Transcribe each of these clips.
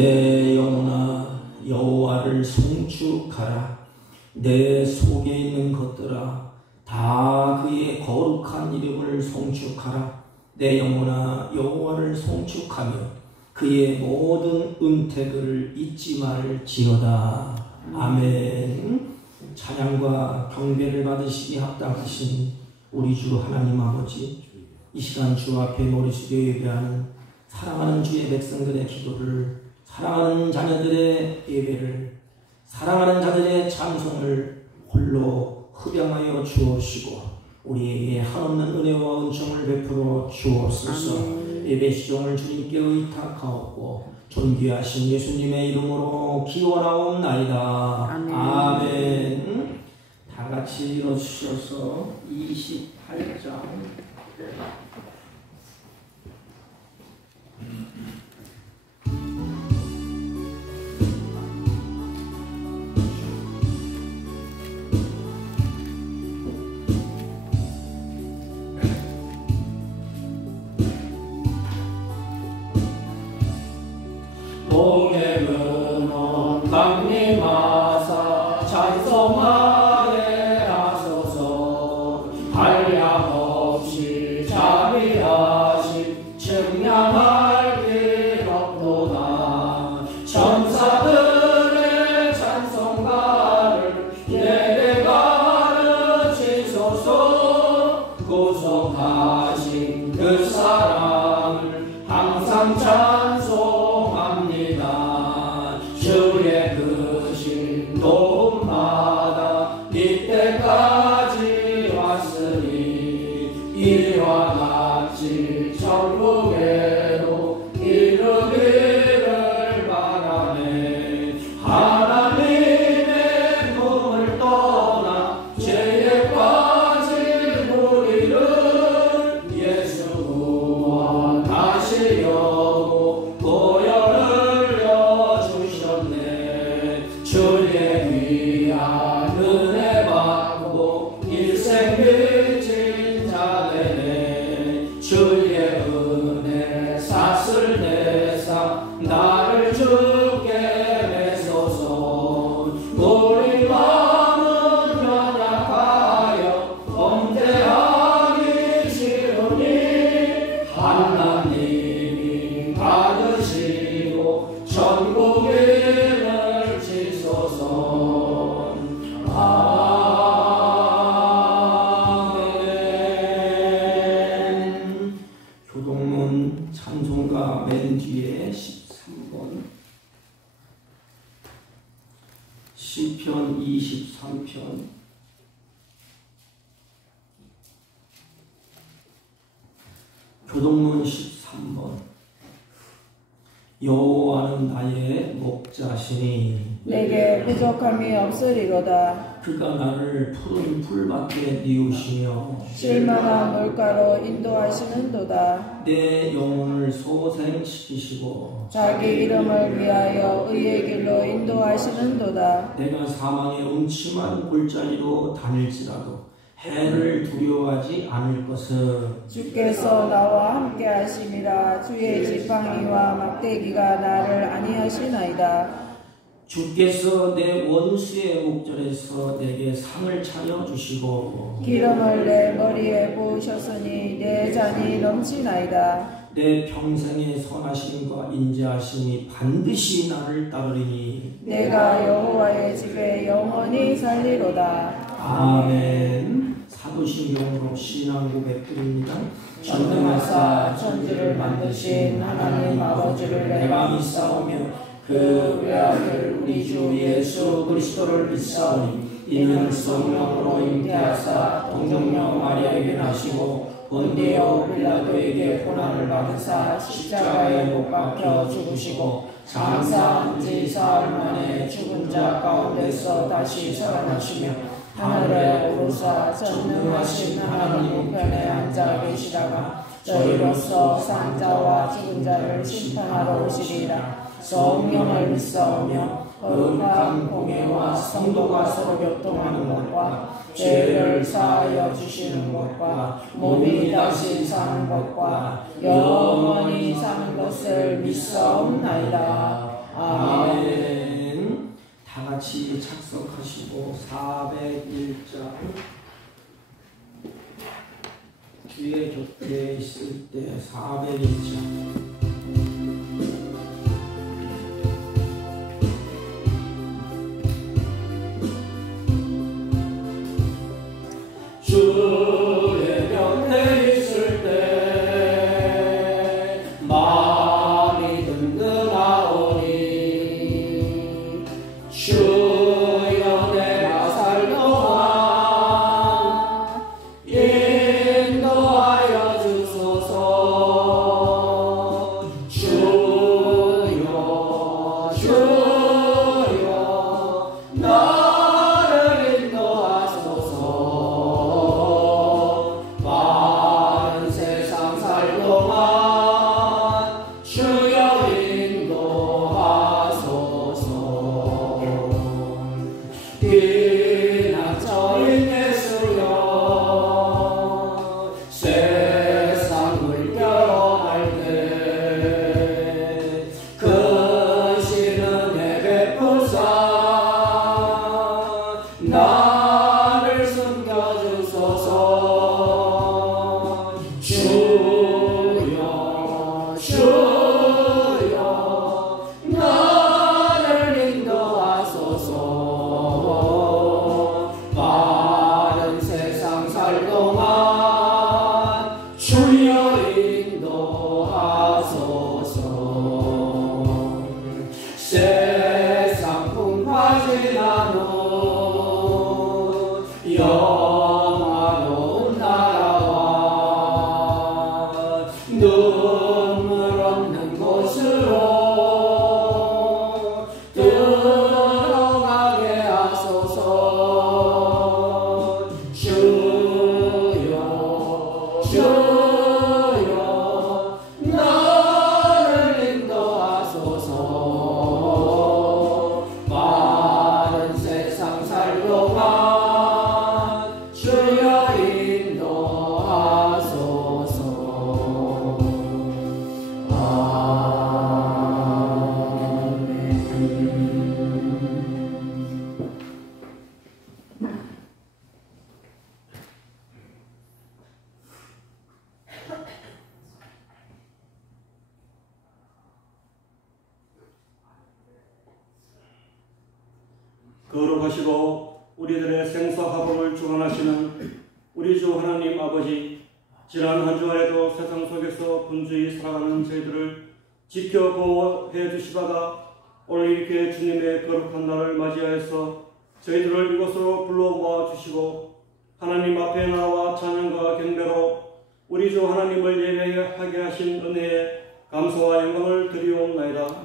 내 영혼아 여호와를 송축하라. 내 속에 있는 것들아 다 그의 거룩한 이름을 송축하라. 내 영혼아 여호와를 송축하며 그의 모든 은택을 잊지 말지어다. 아멘. 찬양과 경배를 받으시기 합당하신 우리 주 하나님 아버지, 이 시간 주 앞에 머리 숙여 예배하는 사랑하는 주의 백성들의 기도를, 사랑하는 자녀들의 예배를, 사랑하는 자들의 찬송을 홀로 흡양하여 주옵시고 우리에게 한없는 은혜와 은총을 베풀어 주옵소서. 예배 시종을 주님께 의탁하옵고 존귀하신 예수님의 이름으로 기원하옵나이다. 아멘. 다 같이 일어주셔서 28장 동해 근원 강림하사 찬송하게 하소서. 한량없이 자비하심 측량할 길 없도다. 천사들의 찬송가를 내게 가르치소서. 구속하신 그 사랑을 항상 주의 그 신도마다 이때까지 왔으니 이와 같이 천국에도 이르기를 바라네. 하나님의 품을 떠나 죄에 빠진 우리를 예수 구원하시려고 고열을 주의 귀한 은혜 받고 일생 빚진 자 되네. 주의 은혜 삭을 내사 나를 주께 매소서. 우리 마음은 연약하여 범죄하기 쉬우니 하나님이 받으시고 천국에 아멘. 교동문 찬송가 맨 뒤에 13번 시편 23편 교동문 13번 여호와는 나의 목자시니 내게 부족함이 없으리로다. 그가 나를 푸른 풀밭에 뉘우시며 쉴만한 물가로 인도하시는도다. 내 영혼을 소생시키시고 자기 이름을 위하여 의의 길로 인도하시는도다. 내가 사망의 음침한 골짜기로 다닐지라도 해를 두려워하지 않을 것은 주께서 나와 함께 하심이라. 주의 지팡이와 막대기가 나를 안위하시나이다. 주께서 내 원수의 목전에서 내게 상을 차려주시고 기름을 내 머리에 부으셨으니 내 잔이 넘치나이다. 내 평생의 선하심과 인자하심이 반드시 나를 따르리니 내가 여호와의 집에 영원히 살리로다. 아멘. 사도신경으로 신앙 고백드립니다. 전능하사 천지를 만드신 하나님 아버지를 내가 믿사오며 그 외아들 우리 주 예수 그리스도를 믿사오니 이는 성령으로 잉태하사 동정녀 마리아에게 나시고 본디오 빌라도에게 고난을 받으사 십자가에 못 박혀 죽으시고 장사한 지 사흘 만에 죽은 자 가운데서 다시 살아나시며 하늘에 오르사 전능하신 하나님 우편에 앉아 계시다가 저희로서 산자와 죽은 자를 심판하러 오시리라. 성령을 믿사오며 거룩한 공예와 성도가 서로 교통하는 것과 죄를 사하여 주시는 것과 몸이 다시 사는 것과 영원히 사는 것을 믿사옵나이다. 아멘. 다 같이 착석하시고 401장 뒤에 곁에 있을 때 401장 주의 곁에 있을 때 마음이 든든하오니 주여 내가 살동안 인도하여 주소서. 주여 주여 나를 인도하소서. 많은 세상 살 동안 주여 인도하소서. 비난처인 예수여 세상 물결할 때 크신 은혜 베푸사 나를 숨겨주소서. 주여 주여 나를 인도하소서. 많은 세상 살 동안 주여 인도하소서. 세상 풍파진 않은 영화로운 나라와 눈물 없는 곳으로 들어가게 하소서. 주여 주여 나를 인도하소서. 많은 세상 살 동안 주여 인도하소서. 거룩하시고 우리들의 생사화복을 주관하시는 우리 주 하나님 아버지, 지난 한 주간에도 세상 속에서 분주히 살아가는 저희들을 지켜 보호해 주시다가 오늘 이렇게 주님의 거룩한 날을 맞이하여서 저희들을 이곳으로 불러 모아 주시고 하나님 앞에 나와 찬양과 경배로 우리 주 하나님을 예배하게 하신 은혜에 감사와 영광을 드리옵나이다.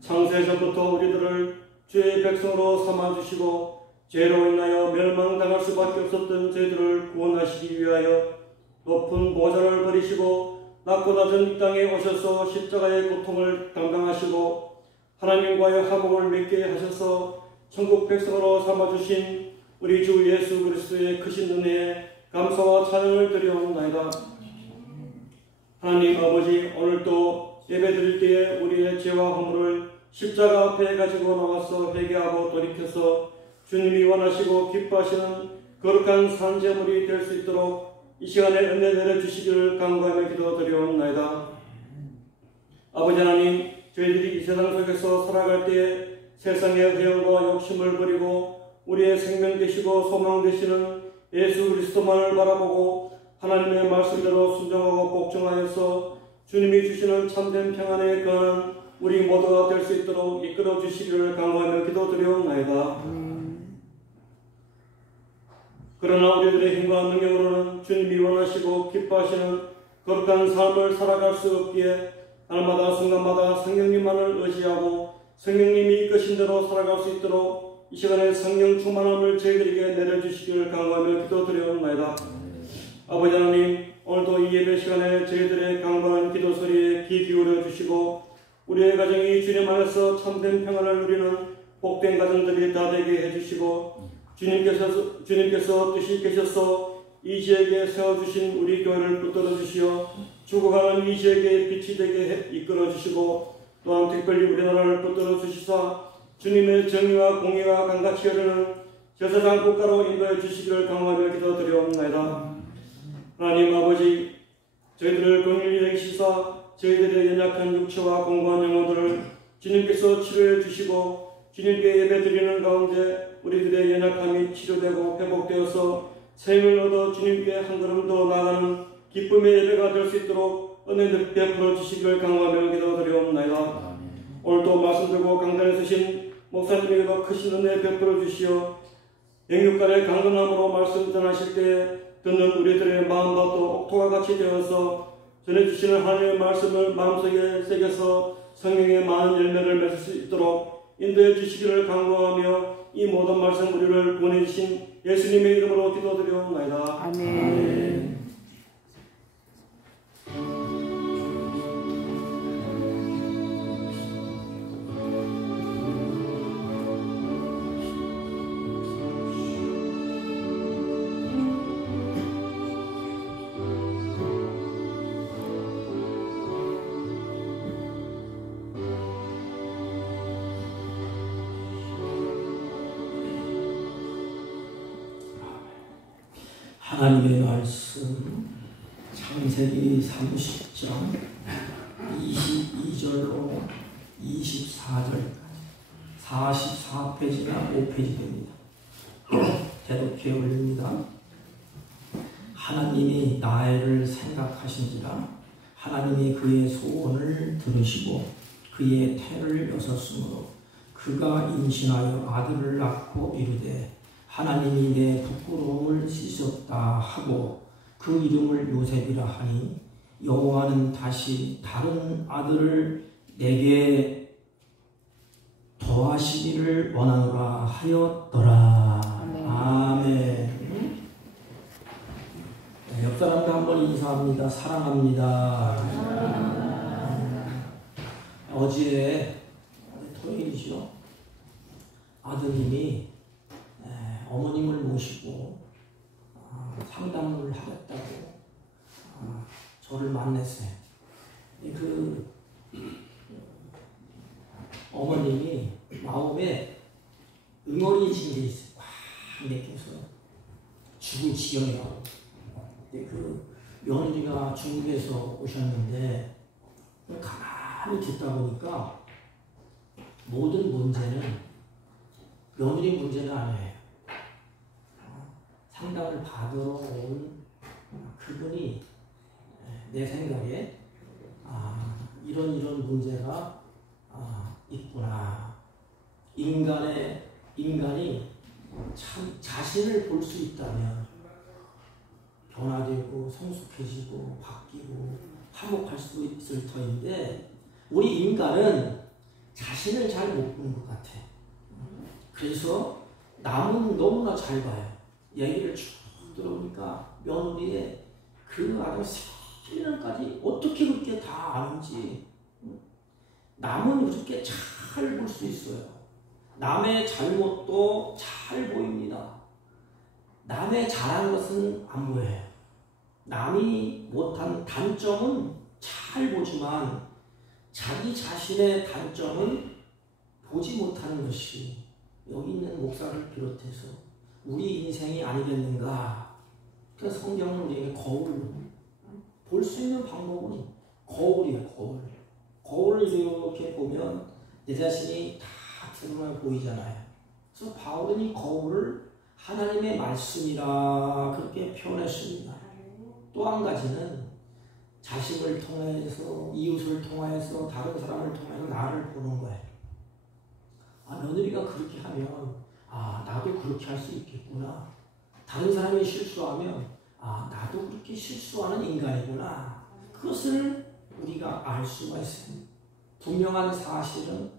창세전부터 우리들을 주의 백성으로 삼아주시고 죄로 인하여 멸망당할 수밖에 없었던 저희들을 구원하시기 위하여 높은 보좌를 버리시고 낮고 낮은 이 땅에 오셔서 십자가의 고통을 담당하시고 하나님과의 화목을 맺게 하셔서 천국 백성으로 삼아주신 우리 주 예수 그리스도의 크신 은혜에 감사와 찬양을 드리옵나이다. 하나님 아버지, 오늘도 예배드릴 때에 우리의 죄와 허물을 십자가 앞에 가지고 나와서 회개하고 돌이켜서 주님이 원하시고 기뻐하시는 거룩한 산제물이 될 수 있도록 이 시간에 은혜 내려주시기를 간구하며 기도드리옵나이다. 아버지 하나님, 저희들이 이 세상 속에서 살아갈 때에 세상의 회영과 욕심을 버리고 우리의 생명 되시고 소망 되시는 예수 그리스도만을 바라보고 하나님의 말씀대로 순종하고 복종하여서 주님이 주시는 참된 평안에 거하는 우리 모두가 될 수 있도록 이끌어 주시기를 간구하며 기도드리옵나이다. 그러나 우리들의 힘과 능력으로는 주님이 원하시고 기뻐하시는 거룩한 삶을 살아갈 수 없기에 날마다 순간마다 성령님만을 의지하고 성령님이 이끄신 대로 살아갈 수 있도록 이 시간에 성령 충만함을 저희들에게 내려주시기를 간구하며 기도드리옵나이다. 아버지 하나님, 오늘도 이 예배 시간에 저희들의 간구한 기도 소리에 귀 기울여 주시고 우리의 가정이 주님 안에서 참된 평안을 누리는 복된 가정들이 다 되게 해주시고 주님께서 뜻이 계셔서 이 지역에 세워주신 우리 교회를 붙들어 주시어 죽어가는 이 지역에 빛이 되게 이끌어 주시고 또한 특별히 우리나라를 붙들어 주시사 주님의 정의와 공의와 강같이 흐르는 제사장 국가로 인도해 주시기를 강하며 기도드리옵나이다. 하나님 아버지, 저희들을 긍휼히 여기시사 저희들의 연약한 육체와 공고한 영혼들을 주님께서 치료해 주시고 주님께 예배드리는 가운데 우리들의 연약함이 치료되고 회복되어서 생을 얻어 주님께 한 걸음 더 나아가는 기쁨의 예배가 될 수 있도록 은혜를 베풀어 주시기를 강하며 기도드리옵나이다. 오늘도 말씀 들고 강단에 서신 목사님에게도 크신 은혜 베풀어 주시어 영육간의 강건함으로 말씀 전하실 때 듣는 우리들의 마음도 옥토와 같이 되어서 전해주시는 하나님의 말씀을 마음속에 새겨서 성령의 많은 열매를 맺을 수 있도록 인도해 주시기를 간구하며 이 모든 말씀 우리를 구원해 주신 예수님의 이름으로 기도드리옵나이다. 아멘. 하나님의 말씀 창세기 30장 22절로 24절까지 44페이지나 5페이지 됩니다. 대독해 올립니다. 하나님이 나를 생각하신지라 하나님이 그의 소원을 들으시고 그의 태를 여섰으므로 그가 임신하여 아들을 낳고 이르되 하나님이 내 부끄러움을 씻었다 하고 그 이름을 요셉이라 하니 여호와는 다시 다른 아들을 내게 더하시기를 원하노라 하였더라. 아멘. 네, 옆 사람과 한번 인사합니다. 사랑합니다. 어제 토요일이죠. 아드님이 어머님을 모시고 상담을 하겠다고 저를 만났어요. 그 어머님이 마음에 응어리진 게 있어요. 꽉 맥혀서 죽을 지경이라고. 근데 그 며느리가 중국에서 오셨는데 가만히 듣다 보니까 모든 문제는 며느리 문제는 아니에요. 상담을 받으러 온 그분이 내 생각에 이런 문제가 있구나. 인간이 참 자신을 볼 수 있다면 변화되고 성숙해지고 바뀌고 화목할 수 있을 터인데 우리 인간은 자신을 잘 못 보는 것 같아. 그래서 남은 너무나 잘 봐요. 얘기를 쭉 들어보니까 며느리의 그 아주 세밀한까지 어떻게 그렇게 다 아는지 남은 그렇게 잘 볼 수 있어요. 남의 잘못도 잘 보입니다. 남의 잘한 것은 안 보여요. 남이 못한 단점은 잘 보지만 자기 자신의 단점은 보지 못하는 것이 여기 있는 목사를 비롯해서 우리 인생이 아니겠는가. 그래서 성경은 우리에게 거울로 볼 수 있는 방법은 거울이에요. 거울을 이렇게 보면 내 자신이 다 드러나 보이잖아요. 그래서 바울은 이 거울을 하나님의 말씀이라 그렇게 표현했습니다. 또 한 가지는 자식을 통해서 이웃을 통해서 다른 사람을 통해서 나를 보는 거예요. 며느리가 그렇게 하면 나도 그렇게 할 수 있겠구나. 다른 사람이 실수하면 나도 그렇게 실수하는 인간이구나. 그것을 우리가 알 수가 있습니다. 분명한 사실은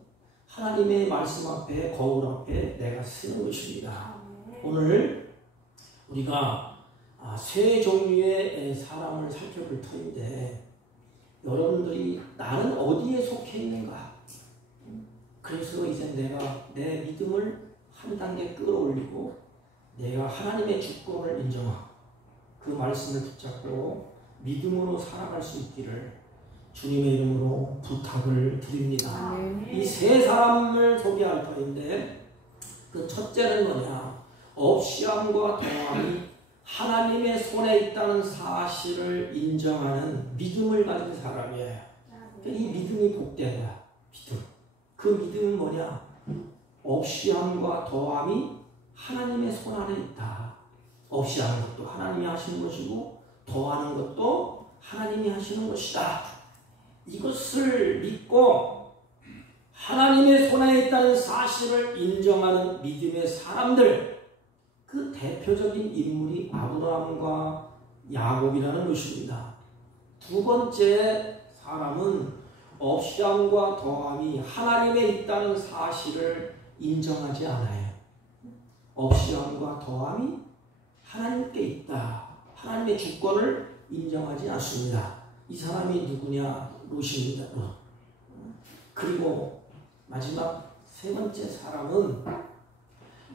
하나님의 말씀 앞에 거울 앞에 내가 쓰는 것입니다. 오늘 우리가 세 종류의 사람을 살펴볼 터인데 여러분들이 나는 어디에 속해 있는가? 그래서 이제 내가 내 믿음을 한 단계 끌어올리고 내가 하나님의 주권을 인정하고 그 말씀을 붙잡고 믿음으로 살아갈 수 있기를 주님의 이름으로 부탁을 드립니다. 아멘. 이 세 사람을 소개할 터인데 그 첫째는 뭐냐? 업시함과 더함이 하나님의 손에 있다는 사실을 인정하는 믿음을 가진 사람이에요. 이 믿음이 복된 거야. 믿음. 그 믿음은 뭐냐? 업시함과 더함이 하나님의 손 안에 있다. 업시하는 것도 하나님이 하시는 것이고 더하는 것도 하나님이 하시는 것이다. 이것을 믿고 하나님의 손에 있다는 사실을 인정하는 믿음의 사람들, 그 대표적인 인물이 아브라함과 야곱이라는 것입니다. 두 번째 사람은 업시함과 더함이 하나님에 있다는 사실을 인정하지 않아요. 업시함과 더함이 하나님께 있다. 하나님의 주권을 인정하지 않습니다. 이 사람이 누구냐? 롯입니다. 롯. 그리고 마지막 세 번째 사람은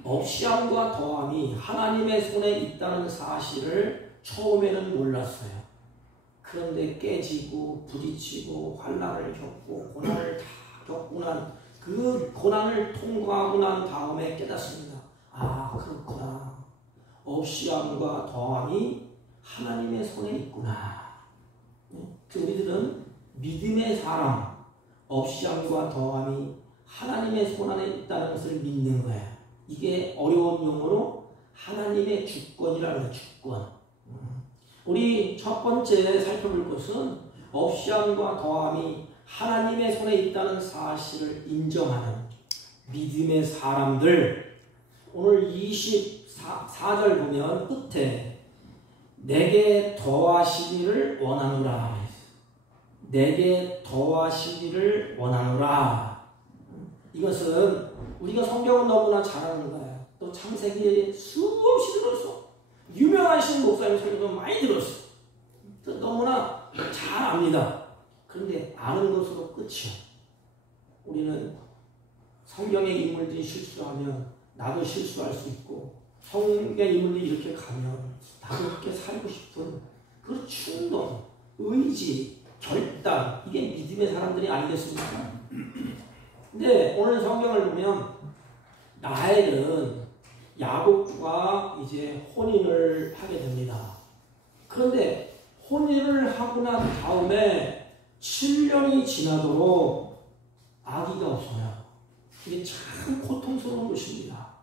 업시함과 더함이 하나님의 손에 있다는 사실을 처음에는 몰랐어요. 그런데 깨지고 부딪히고 환난을 겪고 고난을 다 겪고 난 그 고난을 통과하고 난 다음에 깨닫습니다. 아, 그렇구나. 업시함과 더함이 하나님의 손에 있구나. 우리들은 믿음의 사람, 업시함과 더함이 하나님의 손 안에 있다는 것을 믿는 거예요. 이게 어려운 용어로 하나님의 주권이라는 거예요. 주권. 우리 첫 번째 살펴볼 것은 업시함과 더함이 하나님의 손에 있다는 사실을 인정하는 믿음의 사람들. 오늘 24절 보면 끝에 내게 더하시기를 원하노라. 내게 더하시기를 원하노라. 이것은 우리가 성경은 너무나 잘 아는 거예요. 또 창세기에 수없이 들었어. 유명하신 목사님 설교도 많이 들었어. 너무나 잘 압니다. 그런데 아는 것으로 끝이야. 우리는 성경의 인물들이 실수하면 나도 실수할 수 있고, 성경의 인물들이 이렇게 가면 나도 그렇게 살고 싶은 그 충동, 의지, 결단, 이게 믿음의 사람들이 아니겠습니까? 근데 오늘 성경을 보면 라헬은 야곱과 이제 혼인을 하게 됩니다. 그런데 혼인을 하고 난 다음에 7년이 지나도록 아기가 없어요. 이게 참 고통스러운 것입니다.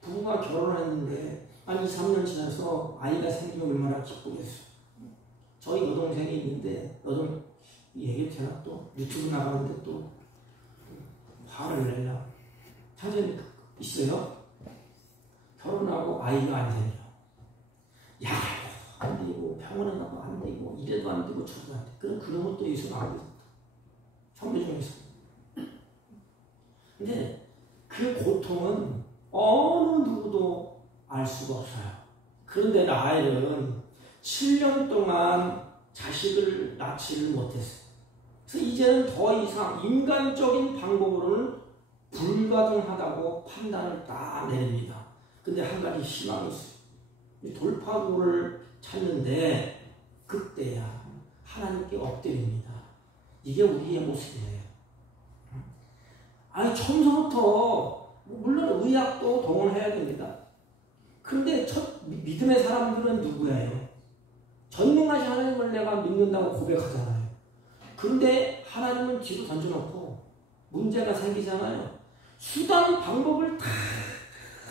부부가 결혼을 했는데 한 2, 3년 지나서 아이가 생기면 얼마나 기쁘겠어요. 저희 여동생이 있는데, 여동 얘기해도 되나? 또 유튜브 나가는데 또 화를 내려. 자전이 있어요. 결혼하고 아이가 안 생겨. 야, 안 되고 병원에 가도 안 되고 이래도 안 되고 저래도 안 돼. 그런 것도 예수는 안 돼요. 성경 중에서. 근데 그 고통은 어느 누구도 알 수가 없어요. 그런데 라헬은 7년 동안 자식을 낳지를 못했어요. 그래서 이제는 더 이상 인간적인 방법으로는 불가능하다고 판단을 딱 내립니다. 근데 한 가지 희망이 있어요. 돌파구를 찾는데 그때야 하나님께 엎드립니다. 이게 우리의 모습이에요. 아니, 처음부터 물론 의학도 동원해야 됩니다. 그런데 첫 믿음의 사람들은 누구예요? 전능하신 하나님을 내가 믿는다고 고백하잖아요. 그런데 하나님은 뒤로 던져놓고 문제가 생기잖아요. 수단 방법을 다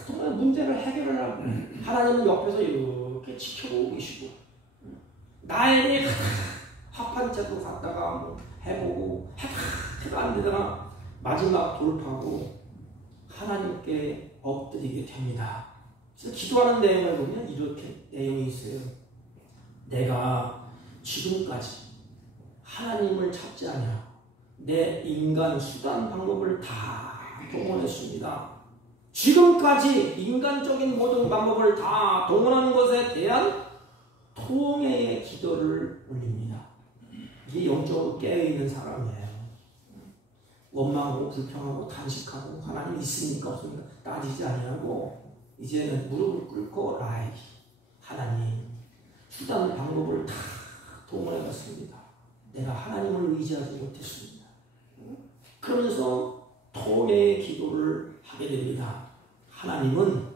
정말 문제를 해결을 하고 하나님은 옆에서 이렇게 지켜보고 계시고, 나에게 합판자도 갔다가 뭐 해보고 해도 안 되다가 마지막 돌파하고 하나님께 엎드리게 됩니다. 그래서 기도하는 내용을 보면 이렇게 내용이 있어요. 내가 지금까지 하나님을 찾지 않아 내 인간 수단 방법을 다 동원했습니다. 지금까지 인간적인 모든 방법을 다 동원한 것에 대한 통회의 기도를 올립니다. 이게 영적으로 깨어있는 사람이에요. 원망하고 불평하고 단식하고 하나님 있습니까 없습니까 따지지 아니하고 이제는 무릎을 꿇고 하나님 수단 방법을 다 동원해봤습니다. 내가 하나님을 의지하지 못했습니다. 그러면서 통의 기도를 하게 됩니다. 하나님은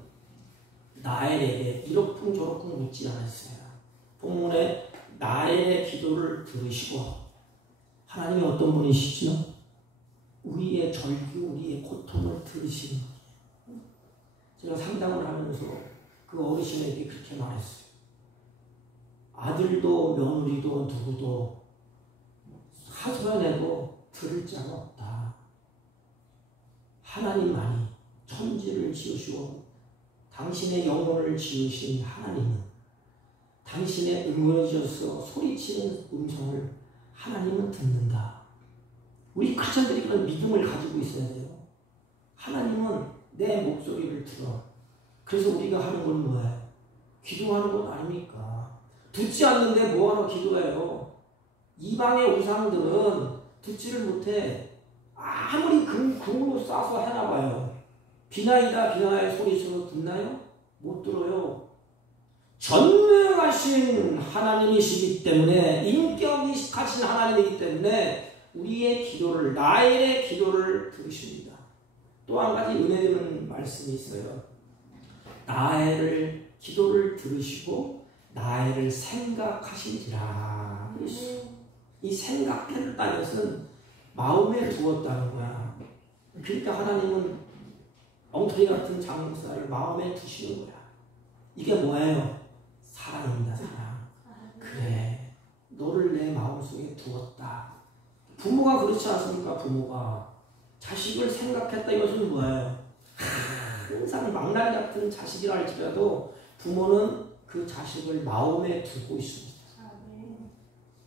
나엘에게 이러쿵저러쿵 묻지 않았어요. 본문에 나엘의 기도를 들으시고, 하나님이 어떤 분이시죠? 우리의 절규, 우리의 고통을 들으시는 분이에요. 제가 상담을 하면서 그 어르신에게 그렇게 말했어요. 아들도 며느리도 누구도 하소연해도 들을 자가 없다. 하나님만이, 천지를 지으시고 당신의 영혼을 지으신 하나님은, 당신의 응어지어서 소리치는 음성을 하나님은 듣는다. 우리 크리스천들이 그런 믿음을 가지고 있어야 돼요. 하나님은 내 목소리를 들어. 그래서 우리가 하는 건 뭐예요? 기도하는 것 아닙니까? 듣지 않는데 뭐하러 기도해요? 이방의 우상들은 듣지를 못해. 아무리 금으로 싸서 해나봐요. 비나이다 비나의 소리처럼 듣나요? 못 들어요. 전능하신 하나님이시기 때문에, 인격이 가신 하나님이기 때문에 우리의 기도를, 나엘의 기도를 들으십니다. 또 한 가지 은혜 되는 말씀이 있어요. 나엘을 기도를 들으시고 나엘을 생각하신지라. 이 생각했다는 것은 마음에 두었다는 거야. 그러니까 하나님은 엉터리 같은 장사를 마음에 두시는 거야. 이게 뭐예요? 사랑입니다. 사랑. 그래, 너를 내 마음속에 두었다. 부모가 그렇지 않습니까? 부모가 자식을 생각했다. 이것은 뭐예요? 항상 망나니 같은 자식이라 할지라도 부모는 그 자식을 마음에 두고 있습니다.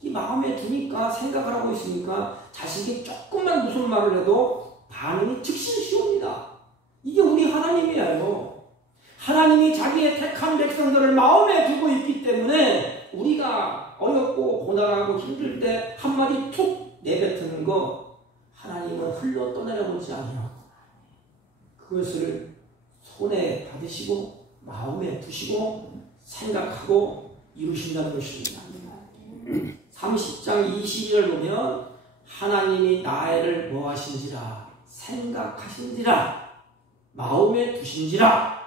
이 마음에 두니까, 생각을 하고 있으니까 자식이 조금만 무슨 말을 해도 반응이 즉시 쉬웁니다. 이게 우리 하나님이에요. 하나님이 자기의 택한 백성들을 마음에 두고 있기 때문에 우리가 어렵고 고난하고 힘들 때 한마디 툭 내뱉는 거, 하나님은 흘러 떠내려보지 않아요. 그것을 손에 받으시고 마음에 두시고 생각하고 이루신다는 것입니다. 30장 22절 보면 하나님이 나를 뭐 하신지라, 생각하신지라, 마음에 두신지라.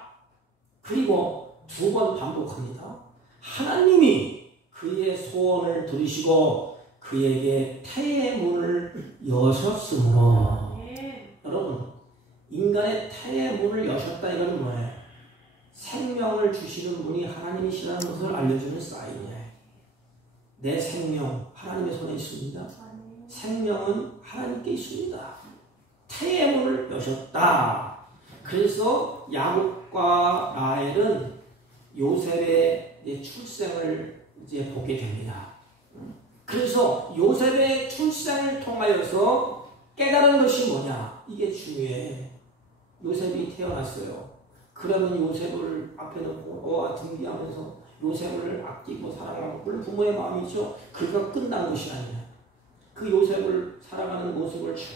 그리고 두 번 반복합니다. 하나님이 그의 소원을 들으시고 그에게 태의 문을 여셨으므로. 여러분, 인간의 태의 문을 여셨다. 이건 뭐예요? 생명을 주시는 분이 하나님이시라는 것을 알려주는 사인이에요. 내 생명 하나님의 손에 있습니다. 생명은 하나님께 있습니다. 태의 문을 여셨다. 그래서 야곱과 라헬은 요셉의 출생을 이제 보게 됩니다. 그래서 요셉의 출생을 통하여서 깨달은 것이 뭐냐? 이게 중요해. 요셉이 태어났어요. 그러면 요셉을 앞에 놓고 등기하면서 요셉을 아끼고 사랑하고, 물론 부모의 마음이죠. 그가 끝난 것이 아니야. 그 요셉을 살아가는 모습을 쭉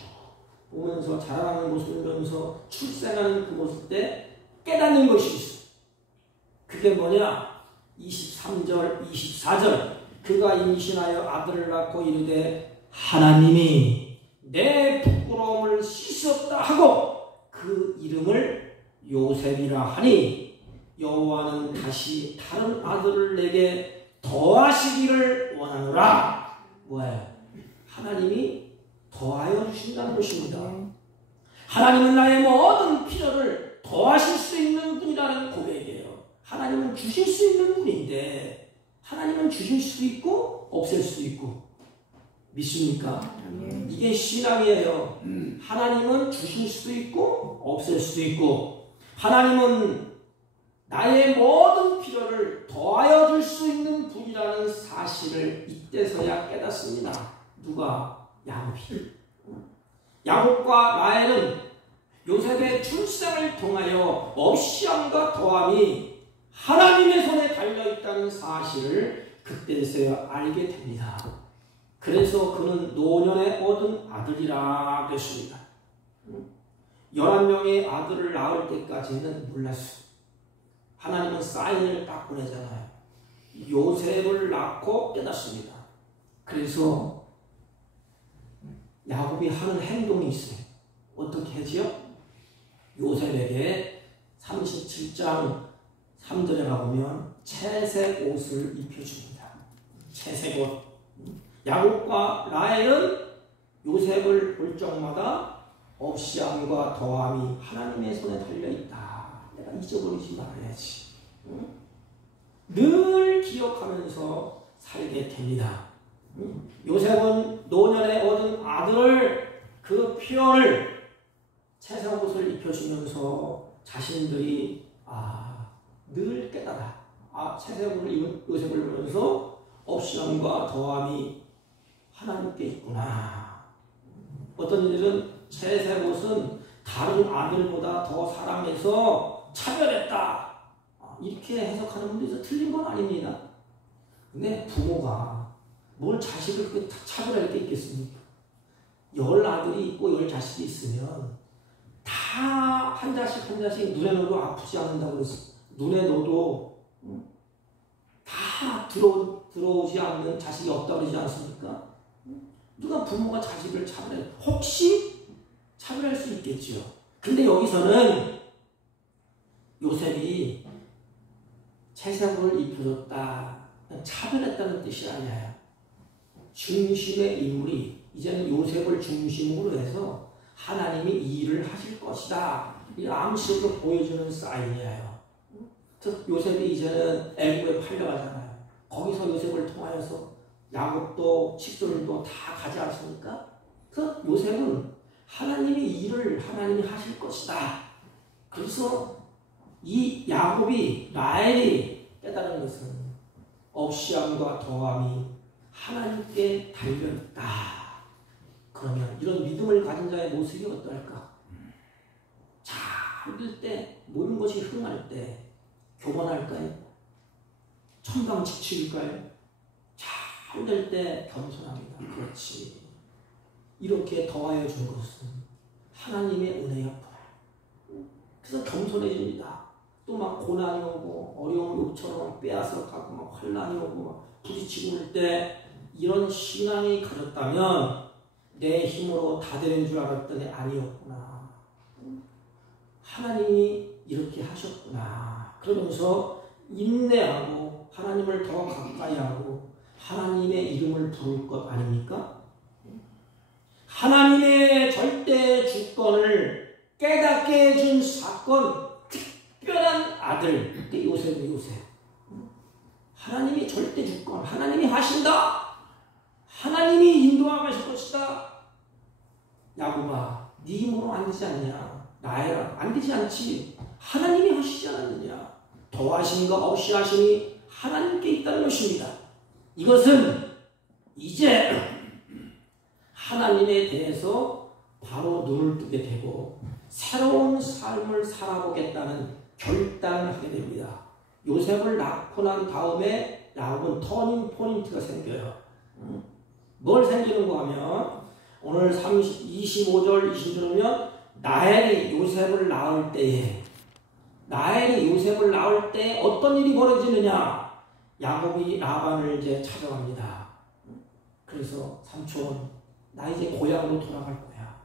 보면서, 자라나는 모습을 보면서 출생하는 그 모습 때 깨닫는 것이 있어. 그게 뭐냐? 23절, 24절. 그가 임신하여 아들을 낳고 이르되 하나님이 내 부끄러움을 씻었다 하고 그 이름을 요셉이라 하니, 여호와는 다시 다른 아들을 내게 더하시기를 원하노라. 뭐예요? 하나님이 더하여 주신다는 것입니다. 하나님은 나의 모든 필요를 더하실 수 있는 분이라는 고백이에요. 하나님은 주실 수 있는 분인데, 하나님은 주실 수 있고 없앨 수 있고. 믿습니까? 이게 신앙이에요. 하나님은 주실 수도 있고 없앨 수도 있고, 하나님은 나의 모든 필요를 더하여 줄 수 있는 분이라는 사실을 이때서야 깨닫습니다. 누가? 야곱이. 야곱과 라헬은 요셉의 출생을 통하여 없이함과 더함이 하나님의 손에 달려있다는 사실을 그때서야 알게 됩니다. 그래서 그는 노년에 얻은 아들이라 그랬습니다. 11명의 아들을 낳을 때까지는 몰랐어요. 하나님은 사인을 딱 보내잖아요. 요셉을 낳고 깨닫습니다. 그래서 야곱이 하는 행동이 있어요. 어떻게 하지요? 요셉에게 37장 3절에 가보면 채색 옷을 입혀줍니다. 채색 옷. 야곱과 라헬은 요셉을 볼 적마다 없이함과 더함이 하나님의 손에 달려있다. 내가 잊어버리지 말아야지. 늘 기억하면서 살게 됩니다. 요셉은 노년에 얻은 아들을 그 표현을 채색 옷을 입혀주면서 자신들이 늘 깨달아. 채색 옷을 입은 요셉을 보면서 없이함과 더함이 하나님께 있구나. 어떤 이들은 채색 옷은 다른 아들보다 더 사랑해서 차별했다. 이렇게 해석하는 분들이 틀린 건 아닙니다. 근데 부모가 뭘 자식을 그렇게 차별할 게 있겠습니까? 10아들이 있고 10자식이 있으면 다 한 자씩 한 자씩 눈에 넣어도 아프지 않는다고 그랬어요. 눈에 넣어도 다 들어오지 않는 자식이 없다고 그러지 않습니까? 누가 부모가 자식을 차별해? 혹시 차별할 수 있겠지요. 근데 여기서는 요셉이 채색을 입혀줬다. 차별했다는 뜻이 아니에요. 중심의 인물이 이제는 요셉을 중심으로 해서 하나님이 이 일을 하실 것이다. 이 암시로 보여주는 사인이에요. 그래서 요셉이 이제는 애굽에 팔려가잖아요. 거기서 요셉을 통하여서 야곱도 칙솔도 다 가지 않습니까? 그래서 요셉은 하나님이 이 일을 하나님이 하실 것이다. 그래서 이 야곱이 라헬이 깨달은 것은 없이함과 더함이 하나님께 달려있다. 그러면 이런 믿음을 가진 자의 모습이 어떨까? 잘 될 때, 모든 것이 흥할 때 교만할까요? 천방지축일까요? 잘 될 때 겸손합니다. 그렇지. 이렇게 더하여 준 것은 하나님의 은혜였구나. 그래서 겸손해집니다. 또 막 고난이 오고 어려운 욕처럼 빼앗아 가고 막 환난이 오고 막 부딪히고 올 때 이런 신앙이 가졌다면 내 힘으로 다 되는 줄 알았더니 아니었구나. 하나님이 이렇게 하셨구나. 그러면서 인내하고 하나님을 더 가까이 하고 하나님의 이름을 부를 것 아닙니까? 하나님의 절대 주권을 깨닫게 해준 사건, 특별한 아들, 그때 요셉이 요셉. 하나님이 절대 주권, 하나님이 하신다. 하나님이 인도하실 것이다. 야곱아, 네 힘으로 안 되지 않냐? 나야 안 되지 않지. 하나님이 하시지 않았느냐? 더하심과 없이 하심이 하나님께 있다는 것입니다. 이것은 이제 하나님에 대해서 바로 눈을 뜨게 되고 새로운 삶을 살아보겠다는 결단을 하게 됩니다. 요셉을 낳고 난 다음에 야곱은 터닝 포인트가 생겨요. 뭘 생기는가 하면 오늘 25절 20절이면 라헬이 요셉을 낳을 때에 어떤 일이 벌어지느냐? 야곱이 라반을 이제 찾아갑니다. 그래서 삼촌, 나 이제 고향으로 돌아갈 거야.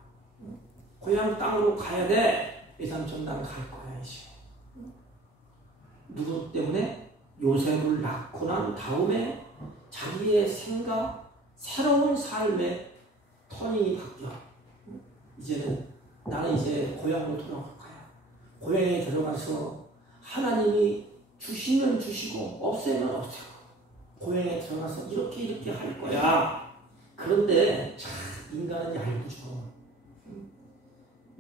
고향 땅으로 가야 돼. 외삼촌 난 갈 거야 이제. 누구 때문에? 요셉을 낳고 난 다음에 자기의 생각, 새로운 삶의 터닝이 바뀌어. 이제는 나는 이제 고향으로 돌아갈 거야. 고향에 들어가서 하나님이 주시면 주시고 없애면 없애고 고향에 들어가서 이렇게 할 거야. 그런데 참 인간은 얄궂죠.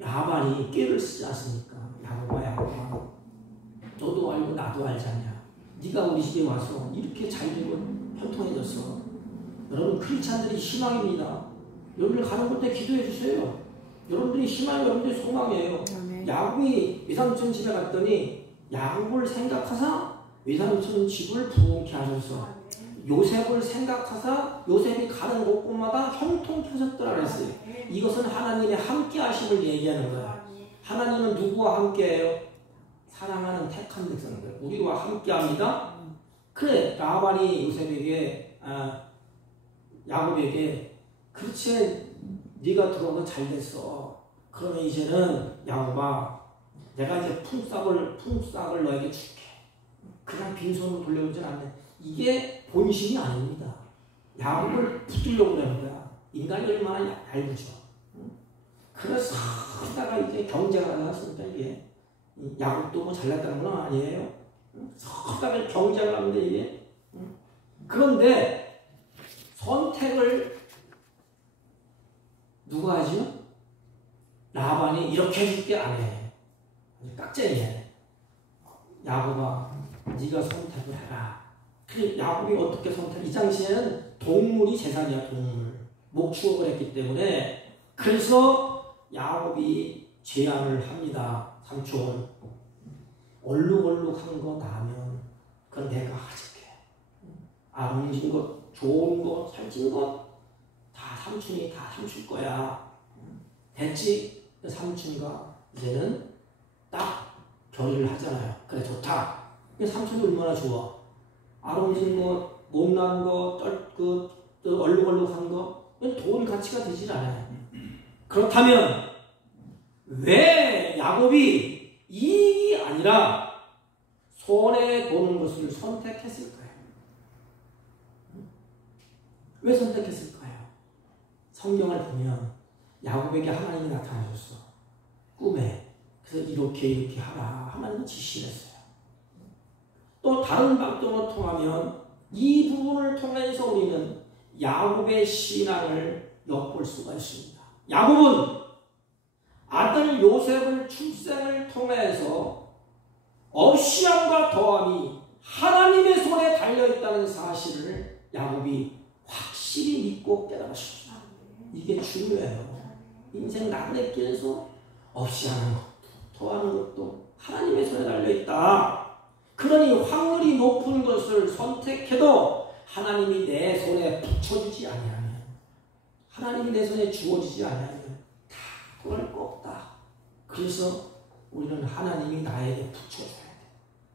야반이 꾀를 쓰지 않습니까? 야곱아 너도 알고 나도 알잖냐. 네가 우리 집에 와서 이렇게 잘 되고 형통해졌어. 여러분 크리스찬들이 희망입니다. 여러분들 가는 곳에 기도해 주세요. 여러분들이 희망이 여러분들이 소망이에요. 야곱이 외삼촌 집에 갔더니 야곱을 생각하사 외삼촌 집을 부흥케 하셔서 요셉을 생각하사 요셉이 가는 곳곳마다 형통케 하셨더라 그랬어요. 이것은 하나님의 함께 하심을 얘기하는 거예요. 하나님은 누구와 함께해요? 사랑하는 택한 백성들 우리와 함께합니다. 그래 라반이 요셉에게 야곱에게 그렇지 네가 들어오면 잘 됐어. 그러면 이제는 야곱아, 내가 이제 품삯을 너에게 줄게. 그냥 빈손으로 돌려오진 않네. 이게 본심이 아닙니다. 야곱을 붙들려고 그러는 거야. 인간이 얼마나 얇죠. 그래서 하다가 이제 경쟁을 하다가 진짜 이게 야곱도 뭐 잘났다는 건 아니에요. 하다가 경쟁을 하는데 이게 그런데 선택을 누가 하죠? 라반이 이렇게 해줄게 안 해. 깍쟁이해. 야곱아, 네가 선택을 해라. 근데 야곱이 어떻게 이 당시에는 동물이 재산이야, 동물. 목축업을 했기 때문에. 그래서 야곱이 제안을 합니다. 삼촌, 얼룩얼룩한 거 나면 그건 내가 가질게. 아름진 것, 좋은 것, 살찐 것 다 삼촌이 다 삼줄 거야. 됐지? 삼촌과 이제는 딱 결의를 하잖아요. 그래, 좋다. 삼촌이 얼마나 좋아. 아름진 것, 못난 것, 얼룩얼룩한 것, 돈 가치가 되질 않아요. 그렇다면 왜 야곱이 이익이 아니라 손해보는 것을 선택했을까요? 왜 선택했을까요? 성경을 보면 야곱에게 하나님이 나타나셨어. 꿈에. 그래서 이렇게 하라. 하나님은 지시를 했어요. 또 다른 방법으로 통하면 이 부분을 통해서 우리는 야곱의 신앙을 엿볼 수가 있습니다. 야곱은 아들 요셉을 출생을 통해서 없이함과 더함이 하나님의 손에 달려있다는 사실을 야곱이 확실히 믿고 깨달았습니다. 이게 중요해요. 인생 나그네길에서 없이하는 것도 더하는 것도 하나님의 손에 달려있다. 그러니 확률이 높은 것을 선택해도 하나님이 내 손에 붙여주지 아니하면, 하나님이 내 손에 주어지지 아니하면 다 돌아갈 거 없다. 그래서 우리는 하나님이 나에게 붙여줘야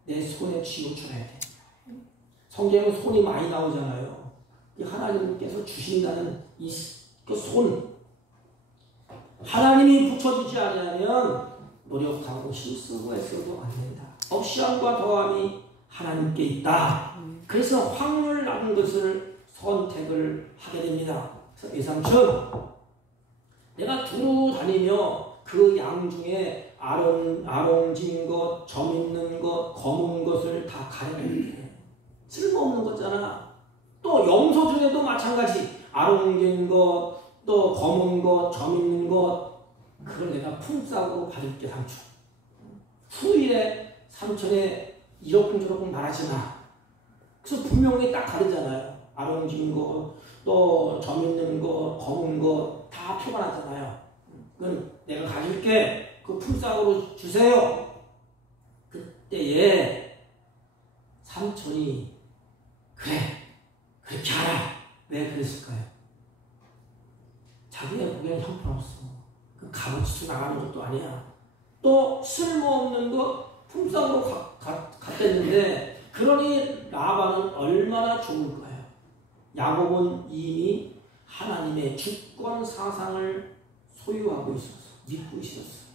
돼. 내 손에 쥐어줘야 돼. 성경에 손이 많이 나오잖아요. 하나님께서 주신다는 그 손, 하나님이 붙여주지 않으면 노력하고 힘쓰고 애써도 안 된다. 없이함과 더함이 하나님께 있다. 그래서 확률 낮은 것을 선택을 하게 됩니다. 그래서 외삼촌, 내가 두루 다니며 그 양 중에 아롱진 것, 점 있는 것, 검은 것을 다 가려낼게. 쓸모없는 거잖아. 또 염소 중에도 마찬가지. 아롱진 것, 또 검은 것, 점 있는 것, 그걸 내가 품삯으로 받을게, 삼촌. 후일에 삼촌에 이러쿵저러쿵 말하지 마. 그래서 분명히 딱 가르잖아요. 아롱진 것, 또 점 있는 것, 검은 것 다 표현하잖아요. 그건 내가 가질게. 그 품삯으로 주세요. 그때에 삼촌이 그래, 그렇게 하라. 왜 그랬을까요? 자기의 보기에는 형편없어. 그 값어치로 나가는 것도 아니야. 또 쓸모없는 거 품삯으로 갖댔는데, 그러니 라반은 얼마나 좋을까요? 야곱은 이미 하나님의 주권 사상을 소유하고 있었어. 믿고 있었어.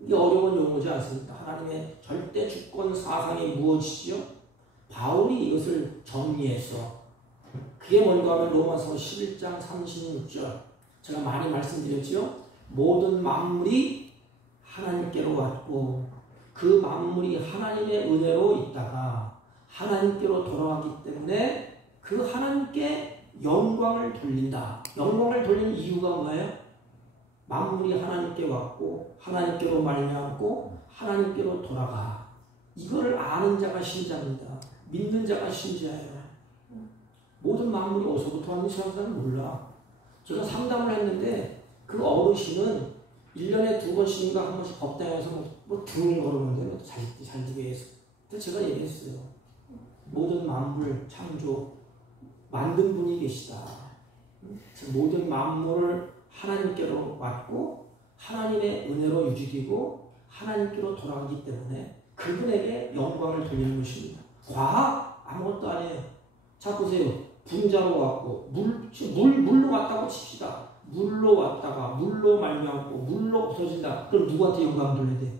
이게 어려운 용어지 않습니까? 하나님의 절대 주권 사상이 무엇이지요? 바울이 이것을 정리해서, 그게 뭔가 하면 로마서 11장 36절, 제가 많이 말씀드렸죠? 모든 만물이 하나님께로 왔고 그 만물이 하나님의 은혜로 있다가 하나님께로 돌아왔기 때문에 그 하나님께 영광을 돌린다. 영광을 돌리는 이유가 뭐예요? 만물이 하나님께 왔고 하나님께로 말미암고 하나님께로 돌아가. 이거를 아는 자가 신자입니다. 믿는 자가 신자예요. 모든 만물이 어디서부터 왔는지 사람들은 몰라. 제가 상담을 했는데 그 어르신은 1년에 2번씩인가 한 번씩 법당에서 뭐 등 걸었는데 잘 되게 해서. 근데 제가 얘기했어요. 모든 만물 창조 만든 분이 계시다. 모든 만물을 하나님께로 왔고 하나님의 은혜로 유지되고 하나님께로 돌아가기 때문에 그분에게 영광을 돌리는 것입니다. 과학? 아무것도 아니에요. 자 보세요. 분자로 왔고 물로 왔다고 칩시다. 물로 왔다가 물로 말미암고 물로 없어진다. 그럼 누구한테 영광 돌려야 돼?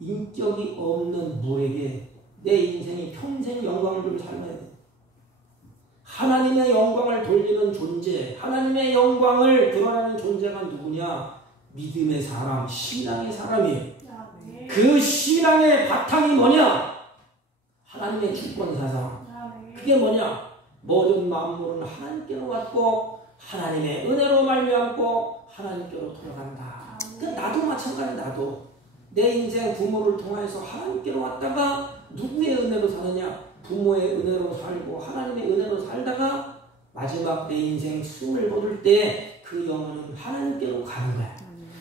인격이 없는 물에게 내 인생이 평생 영광을 돌려 살아야 돼. 하나님의 영광을 돌리는 존재, 하나님의 영광을 드러내는 존재가 누구냐? 믿음의 사람, 신앙의 사람이에요. 그 신앙의 바탕이 뭐냐? 하나님의 주권사상. 그게 뭐냐? 모든 만물은 하나님께로 왔고 하나님의 은혜로 말미암고 하나님께로 돌아간다. 나도 마찬가지. 나도 내 인생 부모를 통해서 하나님께로 왔다가 누구의 은혜로 사느냐? 부모의 은혜로 살고 하나님의 은혜로 살다가 마지막 내 인생 숨을 거둘 때 그 영혼은 하나님께로 가는 거야.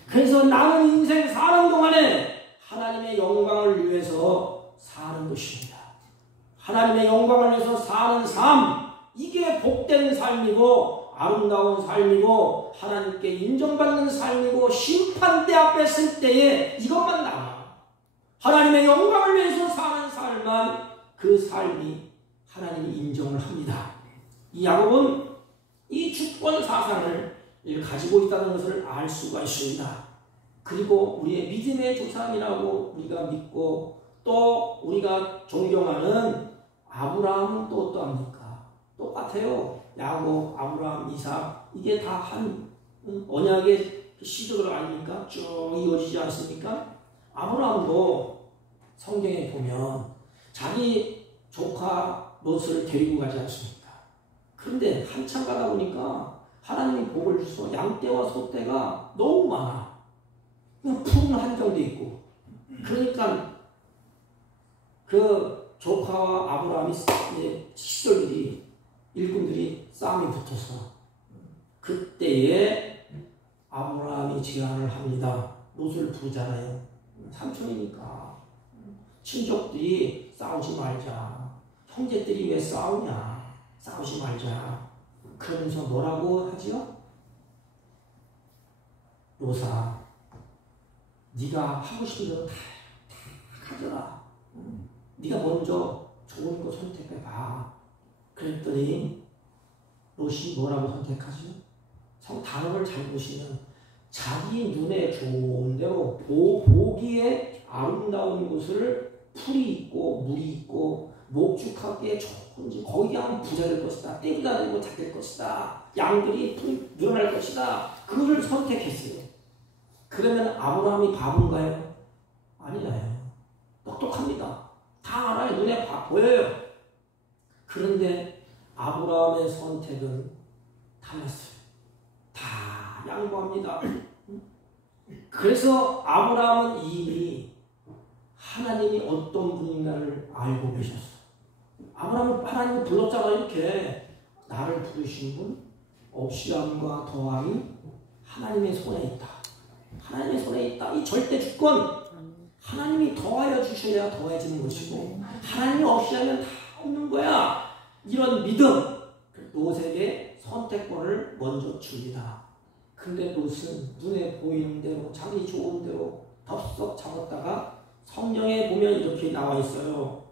그래서 남은 인생 사는 동안에 하나님의 영광을 위해서 사는 것입니다. 하나님의 영광을 위해서 사는 삶, 이게 복된 삶이고 아름다운 삶이고 하나님께 인정받는 삶이고 심판대 앞에 설 때에 이것만 남아. 하나님의 영광을 위해서 사는 삶만 그 삶이 하나님이 인정을 합니다. 이 야곱은 이 주권 사상을 가지고 있다는 것을 알 수가 있습니다. 그리고 우리의 믿음의 조상이라고 우리가 믿고 또 우리가 존경하는 아브라함은 또 어떠합니까? 똑같아요. 야곱, 아브라함, 이삭 이게 다 한 언약의 시대로 아닙니까? 쭉 이어지지 않습니까? 아브라함도 성경에 보면 자기 조카 롯을 데리고 가지 않습니까? 그런데 한참 가다 보니까 하나님이 복을 주셔서 양떼와 소떼가 너무 많아. 그냥 푸른 한정도 있고. 그러니까 그 조카와 아브라함이 시절들이 일꾼들이 싸움이 붙어서 그때에 아브라함이 제안을 합니다. 롯을 부르잖아요. 삼촌이니까 친족들이 싸우지 말자. 형제들이 왜 싸우냐. 싸우지 말자. 그러면서 뭐라고 하지요? 롯아, 네가 하고 싶은 대로 다 가져라. 네가 먼저 좋은 거 선택해봐. 그랬더니 롯이 뭐라고 선택하죠? 단어를 잘 보시면 자기 눈에 좋은 대로 보기에 아름다운 곳을 풀이 있고 물이 있고 목축하기에 좋은지 거기 가면 부자 될 것이다. 떼부자 되고 다 될 것이다. 양들이 늘어날 것이다. 그걸 선택했어요. 그러면 아브라함이 바본가요? 아니에요. 똑똑합니다. 다 알아요. 눈에 보여요. 그런데 아브라함의 선택은 달랐어요. 다 양보합니다. 그래서 아브라함은 이미 하나님이 어떤 분인가를 알고 계셨어. 아브라함은 하나님이 불렀잖아. 이렇게 나를 부르신 분 없이함과 더함이 하나님의 손에 있다. 하나님의 손에 있다. 이 절대 주권 하나님이 더하여 주셔야 더해지는 것이고 하나님이 없이 하면 다 없는 거야. 이런 믿음 롯에게 선택권을 먼저 줍니다. 근데 롯은 눈에 보이는 대로 자기 좋은 대로 덥석 잡았다가 성경에 보면 이렇게 나와 있어요.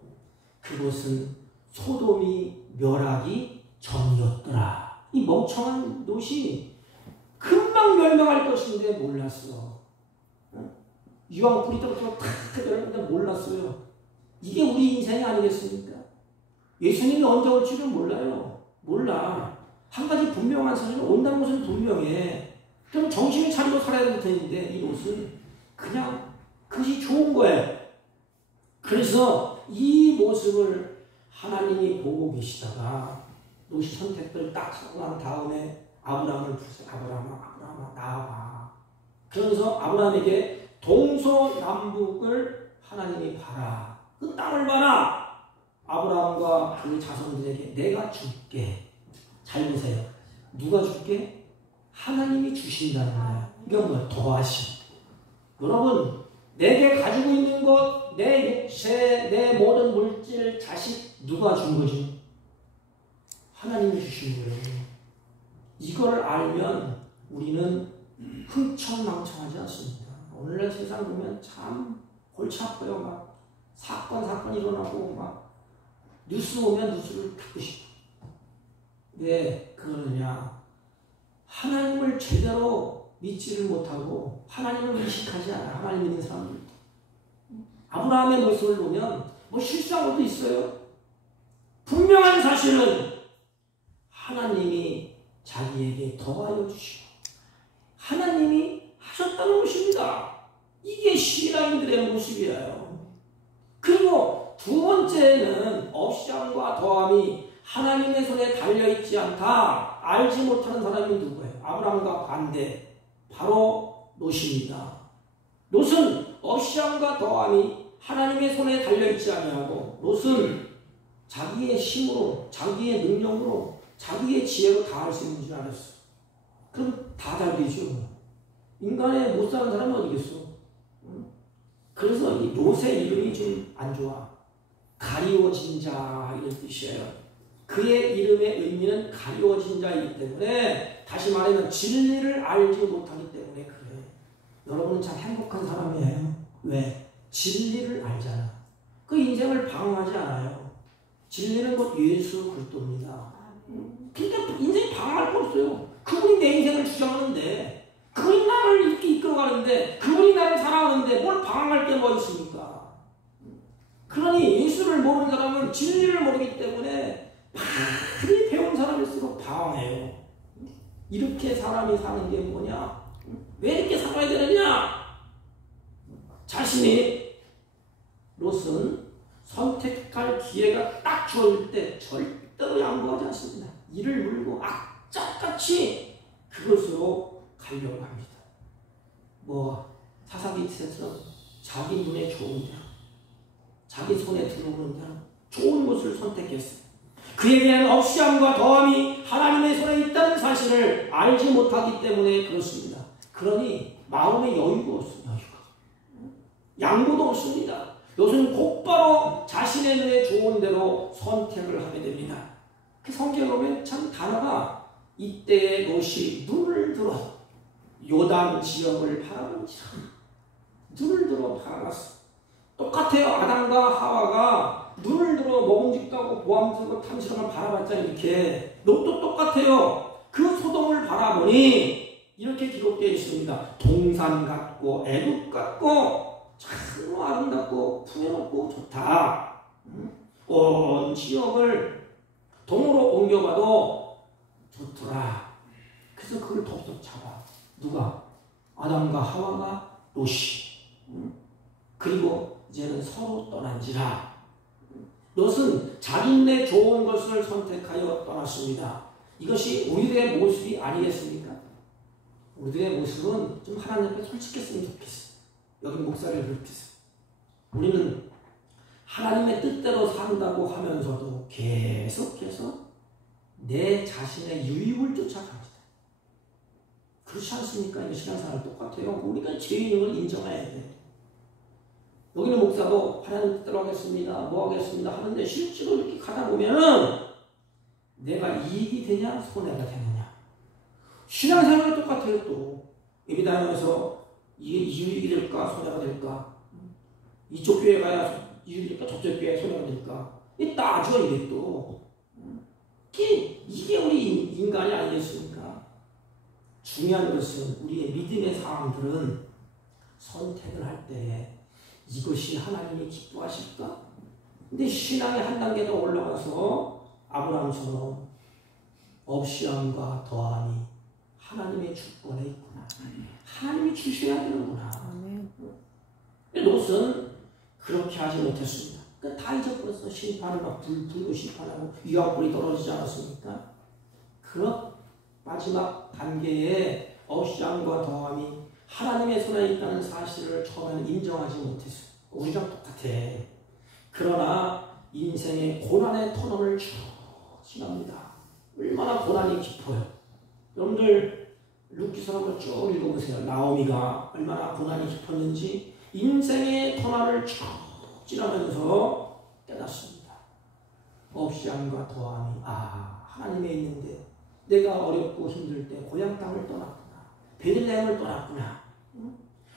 그곳은 소돔이 멸하기 전이었더라. 이 멍청한 롯이 금방 멸망할 것인데 몰랐어. 유황 뿌리 떨어져 탁 멸했는데 몰랐어요. 이게 우리 인생이 아니겠습니까? 예수님이 언제 올지는 몰라요. 몰라. 한 가지 분명한 사실은 온다는 것은 분명해. 그럼 정신을 차리고 살아야 될 텐데 이 롯은 그냥 그것이 좋은 거예요. 그래서 이 모습을 하나님이 보고 계시다가 롯이 선택들을 딱 하고 난 다음에 아브라함을 부르세요. 아브라함아 나와봐. 그러면서 아브라함에게 동서남북을 하나님이 봐라. 그 땅을 봐라. 아브라함과 그 자손들에게 내가 줄게. 잘 보세요. 누가 줄게? 하나님이 주신다는 거야. 이건 뭐야? 더하심. 여러분 내게 가지고 있는 것, 내 육체, 내 모든 물질, 자식 누가 준 거지? 하나님이 주신 거예요. 이걸 알면 우리는 흥청망청하지 않습니다. 오늘날 세상 보면 참 골치 아파요. 막 사건 일어나고 막 뉴스 오면 뉴스를 듣고 싶어. 왜 그러느냐? 하나님을 제대로 믿지를 못하고 하나님을 의식하지 않아. 하나님 믿는 사람들도. 아브라함의 모습을 보면 뭐 실수한 것도 있어요. 분명한 사실은 하나님이 자기에게 더하여 주시고 하나님이 하셨다는 것입니다. 이게 신앙인들의 모습이에요. 그리고 두 번째는 업시함과 더함이 하나님의 손에 달려있지 않다. 알지 못하는 사람이 누구예요? 아브라함과 반대. 바로 롯입니다. 롯은 업시함과 더함이 하나님의 손에 달려있지 아니하고 롯은 자기의 힘으로, 자기의 능력으로, 자기의 지혜로 다 할 수 있는 줄 알았어. 그럼 다 잘 되죠. 인간에 못 사는 사람이 어디겠어? 그래서 이 롯의 이름이 좀 안 좋아. 가리워진 자 이런 뜻이에요. 그의 이름의 의미는 가리워진 자이기 때문에 다시 말하면 진리를 알지 못하기 때문에 그래. 여러분은 참 행복한 사람이에요. 왜? 진리를 알잖아. 그 인생을 방황하지 않아요. 진리는 곧 예수 그리스도입니다. 그러니까 인생 방황할 거 없어요. 그분이 내 인생을 주장하는데 그분이 나를 이렇게 이끌어가는데 그분이 나를 사랑하는데 뭘 방황할 게 뭐 있습니까? 그러니 예수를 모르는 사람은 진리를 모르기 때문에 많이 배운 사람일수록 방황해요. 이렇게 사람이 사는 게 뭐냐? 왜 이렇게 살아야 되느냐? 자신이 롯은 선택할 기회가 딱 주어질 때 절대로 양보하지 않습니다. 이를 물고 악착같이 그것으로 가려고 합니다. 뭐 사사기처럼 자기 눈에 좋은 대로, 자기 손에 들어오는 대로 좋은 것을 선택했어요. 그에 대한 업시함과 더함이 하나님의 손에 있다는 사실을 알지 못하기 때문에 그렇습니다. 그러니 마음에 여유가 없습니다. 양보도 없습니다. 롯은 곧바로 자신의 눈에 좋은 대로 선택을 하게 됩니다. 그 성경에 보면 참 단어가 이때의 롯이 눈을 들어 요단 지역을 바라본지라. 눈을 들어 바라봤어. 똑같아요. 아담과 하와가 눈을 들어 먹음직하고 보암스럽고 탐스러움을 바라봤잖아요. 이렇게 롯도 똑같아요. 그 소돔을 바라보니 이렇게 기록되어 있습니다. 동산 같고 애굽 같고 참 아름답고 풍요롭고 좋다. 온 지역을 동으로 옮겨봐도 좋더라. 그래서 그걸 덥석 잡아. 누가? 아담과 하와가 롯이. 그리고 이제는 서로 떠난지라. 롯은 자기 눈에 좋은 것을 선택하여 떠났습니다. 이것이 우리들의 모습이 아니겠습니까? 우리들의 모습은 좀 하나님 앞에 솔직했으면 좋겠어요. 여기 목사를 그렇겠어요. 우리는 하나님의 뜻대로 산다고 하면서도 계속해서 내 자신의 유익을 쫓아갑니다. 그렇지 않습니까? 이거 신앙생활 똑같아요. 우리가 죄인인 걸 인정해야 돼. 여기는 목사도 하나님 뜻대로 하겠습니다. 뭐 하겠습니다. 하는데 실제로 이렇게 가다 보면은 내가 이익이 되냐 손해가 되느냐. 신앙생활은 똑같아요. 또 예배 다니면서 이게 이익이 될까 손해가 될까. 이쪽 교회 가야 이익이 될까 저쪽 교회 손해가 될까. 이 따져 이게 또. 이게 우리 인간이 아니겠습니까? 중요한 것은 우리의 믿음의 사항들은 선택을 할 때 이것이 하나님이 기뻐하실까? 근데 신앙의 한 단계 더 올라가서 아브라함처럼 업시함과 더함이 하나님의 주권에 있구나. 하나님이 주셔야 되는구나. 롯은 그렇게 하지 못했습니다. 다 잊어버렸어. 심판을 막 불고 심판하고 유황불이 떨어지지 않았습니까? 그런 마지막 단계에 업시함과 더함이 하나님의 손에 있다는 사실을 처음에는 인정하지 못했어요. 우리랑 똑같아. 그러나 인생의 고난의 터널을 쭉 지납니다. 얼마나 고난이 깊어요. 여러분들 룻기서를 쭉 읽어보세요. 나오미가 얼마나 고난이 깊었는지 인생의 터널을 쭉 지나면서 깨닫습니다. 업시함과 더함이 하나님에 있는데 내가 어렵고 힘들 때 고향 땅을 떠났구나. 베들레헴을 떠났구나.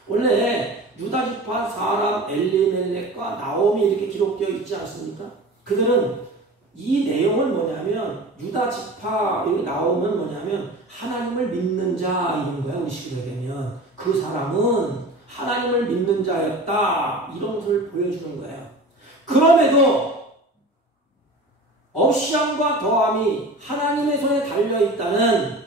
원래 유다지파 사람 엘리멜렉과 나오미 이렇게 기록되어 있지 않습니까? 그들은 이 내용을 뭐냐면 유다지파 여기 나오면 뭐냐면 하나님을 믿는 자 이런 거야. 우리 식으로 얘기하면 그 사람은 하나님을 믿는 자였다 이런 것을 보여주는 거예요. 그럼에도 없이함과 더함이 하나님의 손에 달려있다는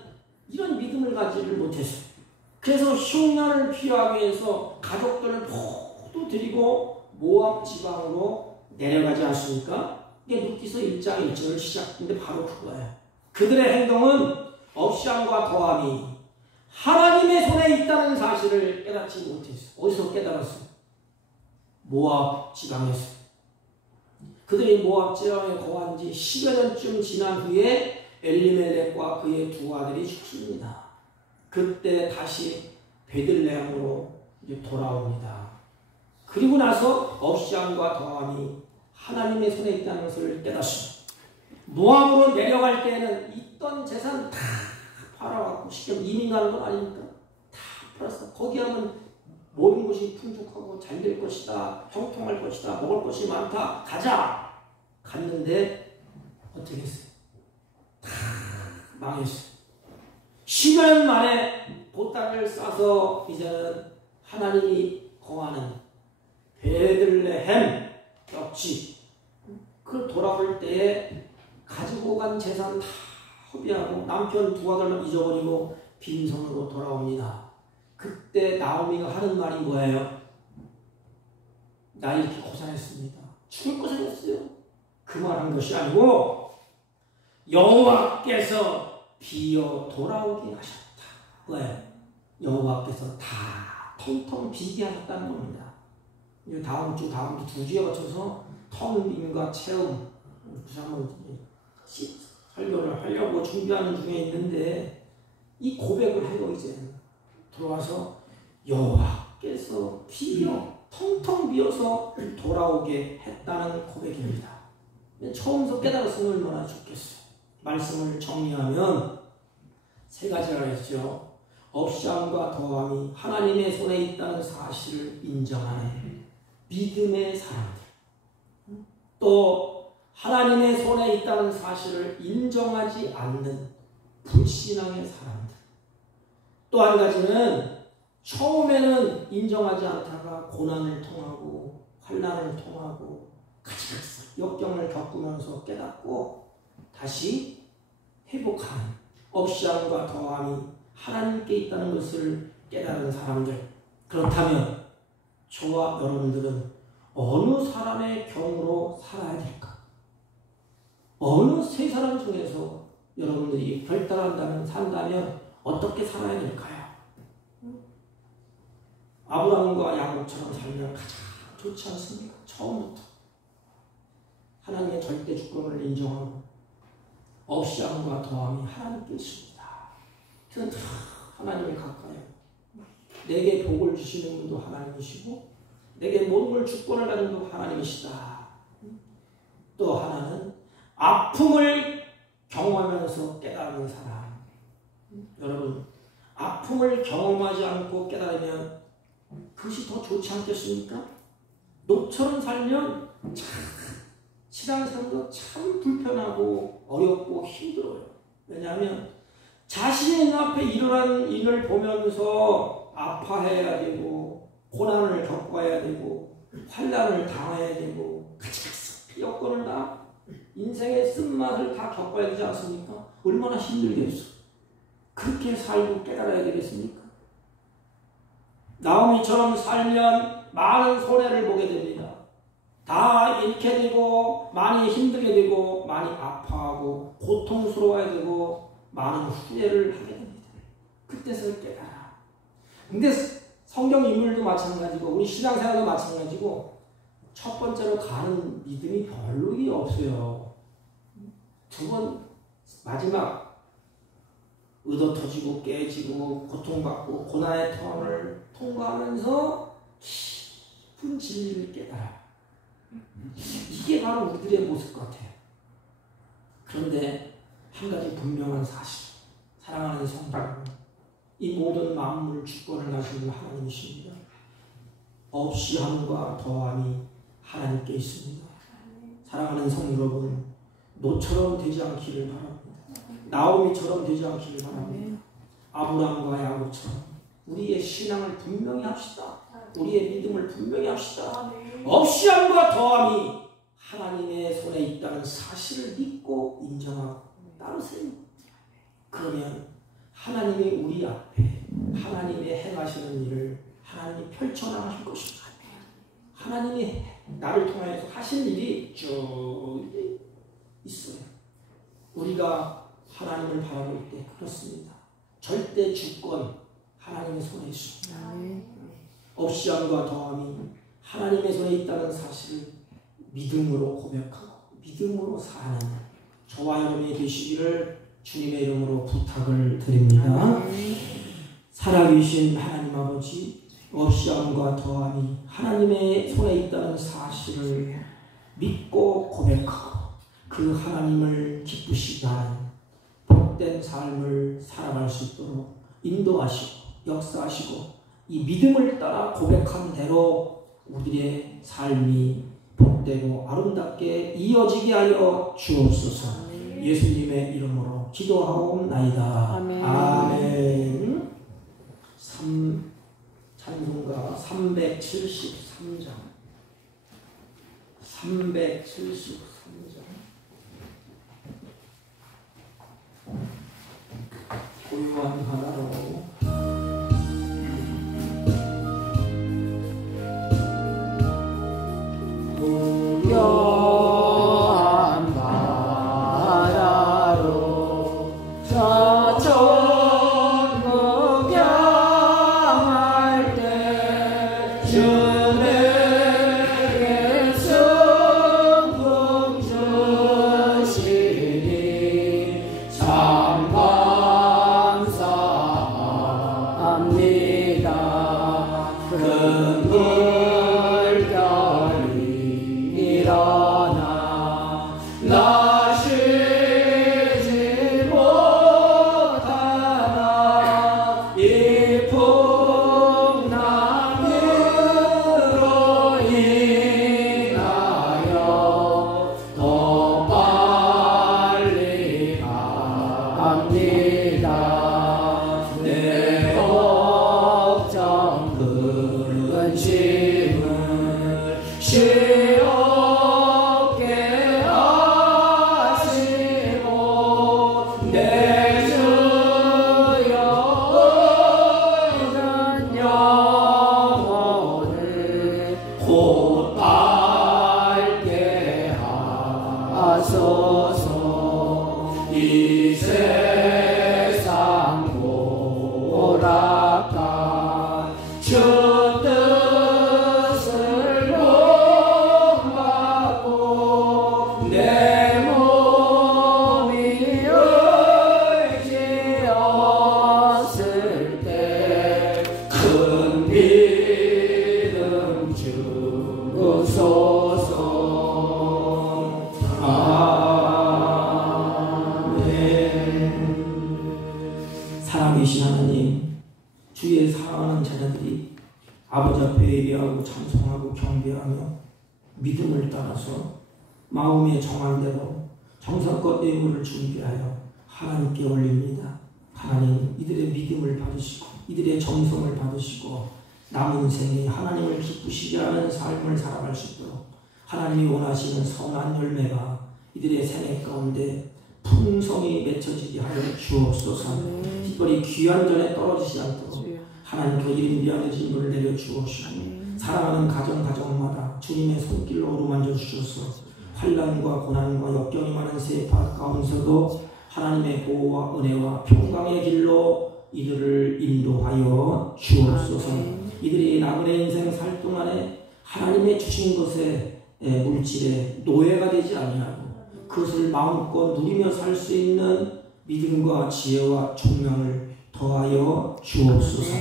이런 믿음을 가지를 못했어요. 그래서 흉년을 피하기 위해서 가족들을 모두 데리고 모압 지방으로 내려가지 않습니까? 이게 룻기서 1장 1절을 시작인데 바로 그거예요. 그들의 행동은 없이함과 더함이 하나님의 손에 있다는 사실을 깨닫지 못했어요. 어디서 깨달았어요? 모압 지방에서. 그들이 모압 지방에 거한 지 10여 년쯤 지난 후에 엘리멜렉과 그의 두 아들이 죽습니다. 그때 다시 베들레헴으로 돌아옵니다. 그리고 나서 없이함과 더함이 하나님의 손에 있다는 것을 깨닫습니다. 모압으로 내려갈 때에는 있던 재산 다 팔아갖고 시험 이민 가는 건 아닙니까? 다 팔았어. 거기 하면 모든 것이 풍족하고 잘 될 것이다. 형통할 것이다. 먹을 것이 많다. 가자. 갔는데 어떻게 했어요? 다 망했어요. 10여 년 만에 보따리를 싸서 이제는 하나님이 거하는 베들레헴 옆집 그 돌아올 때에 가지고 간 재산 다 허비하고 남편 두 아들만 잊어버리고 빈손으로 돌아옵니다. 그때 나오미가 하는 말이 뭐예요? 나 이렇게 고생했습니다. 죽을 고생했어요. 그 말한 것이 아니고 여호와께서 비어 돌아오게 하셨다. 왜? 여호와께서 다 통통 비게 하셨다는 겁니다. 다음 주 두 주에 거쳐서 텅 빈과 체험 그래서 한번 설교를 하려고 준비하는 중에 있는데 이 고백을 해요. 이제 들어와서 여호와께서 비어 텅텅 비어서 돌아오게 했다는 고백입니다. 처음부터 깨달았으면 얼마나 좋겠어요. 말씀을 정리하면 세 가지라 했죠. 없이함과 더함이 하나님의 손에 있다는 사실을 인정하는 믿음의 사람들, 또 하나님의 손에 있다는 사실을 인정하지 않는 불신앙의 사람들, 또 한 가지는 처음에는 인정하지 않다가 고난을 통하고 환난을 통하고 역경을 겪으면서 깨닫고 다시 회복하는 없이함과 더함이 하나님께 있다는 것을 깨달은 사람들. 그렇다면 저와 여러분들은 어느 사람의 경우로 살아야 될까? 어느 세 사람 중에서 여러분들이 산다면 어떻게 살아야 될까요? 아브라함과 야곱처럼 살면 가장 좋지 않습니까? 처음부터 하나님의 절대 주권을 인정하고 없이함과 더함이 하나님께 있습니다. 그래서 하나님이 가까이 내게 복을 주시는 분도 하나님이시고 내게 모든 걸 주권을 가진 분도 하나님이시다. 또 하나는 아픔을 경험하면서 깨달은 사람. 여러분, 아픔을 경험하지 않고 깨달으면 그것이 더 좋지 않겠습니까? 녹처럼 살면 신앙생활도 참 불편하고 어렵고 힘들어요. 왜냐하면 자신의 앞에 일어난 일을 보면서 아파해야 되고 고난을 겪어야 되고 환난을 당해야 되고 여건을 다 인생의 쓴맛을 다 겪어야 되지 않습니까? 얼마나 힘들겠어. 그렇게 살고 깨달아야 되겠습니까? 나오미처럼 살면 많은 손해를 보게 됩니다. 다 잃게 되고 많이 힘들게 되고 많이 아파하고 고통스러워야 되고 많은 후회를 하게 됩니다. 그때서 깨달아. 근데 성경 인물도 마찬가지고 우리 신앙생활도 마찬가지고 첫 번째로 가는 믿음이 별로 없어요. 두 번 마지막 의도 터지고 깨지고 고통받고 고난의 터널을 통과하면서 깊은 진리를 깨달아. 이게 바로 우리들의 모습 같아요. 그런데 한 가지 분명한 사실, 사랑하는 성도 여러분, 이 모든 만물 주권을 가지고 하나님이십니다. 없이함과 더함이 하나님께 있습니다. 사랑하는 성도 여러분, 노처럼 되지 않기를 바랍니다. 나오미처럼 되지 않기를 바랍니다. 아브라함과 야곱처럼 우리의 신앙을 분명히 합시다. 우리의 믿음을 분명히 합시다. 없이 함과 더함이 하나님의 손에 있다는 사실을 믿고 인정하고 따르세요. 그러면 하나님이 우리 앞에 하나님의 행하시는 일을 하나님이 펼쳐나가실 것입니다. 하나님이 나를 통해서 하신 일이 쭉 있어요. 우리가 하나님을 바라볼 때 그렇습니다. 절대 주권 하나님의 손에 있습니다. 없이 함과 더함이 하나님의 손에 있다는 사실을 믿음으로 고백하고 믿음으로 사는 저와 여러분이 되시기를 주님의 이름으로 부탁을 드립니다. 살아계신 하나님 아버지, 없이 함과 더함이 하나님의 손에 있다는 사실을 믿고 고백하고 그 하나님을 기쁘시게 하는 복된 삶을 살아갈 수 있도록 인도하시고 역사하시고 이 믿음을 따라 고백한 대로 우리의 삶이 복되고 아름답게 이어지게 하여 주옵소서. 예수님의 이름으로 기도하옵나이다. 아멘. 아멘. 찬송가 373장 373장 고요한 바다로 고요한 바다로 저쪽 구경할 때 주 내게 승풍 주시니 참 감사합니다. 큰 물결이 일어나 나 쉬지 못하나 이 풍랑으로 인하여 더 빨리 갑니다. 내 걱정 근심을 쉬옵게 하시고 내 주여 의전 영혼을 곧 밝게 하소서. 이 세상 오락가 주 뜻을 본받고 내 몸이 의지었을 때 큰 믿음 주소서. 살아계신 하나님, 주의 사랑하는 자녀들이 아버지 앞에 예배하고 찬송하고 경배하며 믿음을 따라서 마음의 정한 대로 정성껏 예물을 준비하여 하나님께 올립니다. 하나님, 이들의 믿음을 받으시고 이들의 정성을 받으시고 남은 생에 하나님을 기쁘시게 하는 삶을 살아갈 수 있도록 하나님이 원하시는 선한 열매가 이들의 생애 가운데 풍성히 맺혀지게 하여 주옵소서. 특별히 귀한 전에 떨어지지 않도록 하나님 그 이름 미안해진 분을 내려 주옵시고 사랑하는 가정마다 주님의 손길로 어루만져 주셔서 환난과 고난과 역경이 많은 세파 가운데서도 하나님의 보호와 은혜와 평강의 길로 이들을 인도하여 주옵소서. 이들이 나그네 인생 살 동안에 하나님의 주신 것에 물질에 노예가 되지 아니하고 그것을 마음껏 누리며 살 수 있는 믿음과 지혜와 총명을 더하여 주옵소서.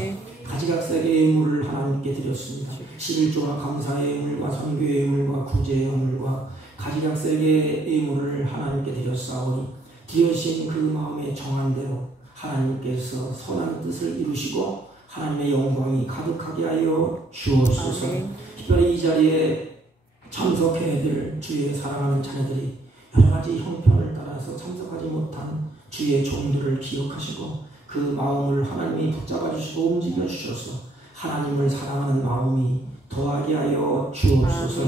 가지각색의 예물을 하나님께 드렸습니다. 11조와 감사의 예물과 선교의 예물과 구제의 예물과 가지각색의 예물을 하나님께 드렸사오니 드려진 그 마음에 정한 대로 하나님께서 선한 뜻을 이루시고 하나님의 영광이 가득하게 하여 주옵소서. 특별히 이 자리에 참석해야 될 주의 사랑하는 자녀들이 여러 가지 형편을 따라서 참석하지 못한 주의 종들을 기억하시고 그 마음을 하나님이 붙잡아 주시고 움직여 주셔서 하나님을 사랑하는 마음이 더하게 하여 주옵소서.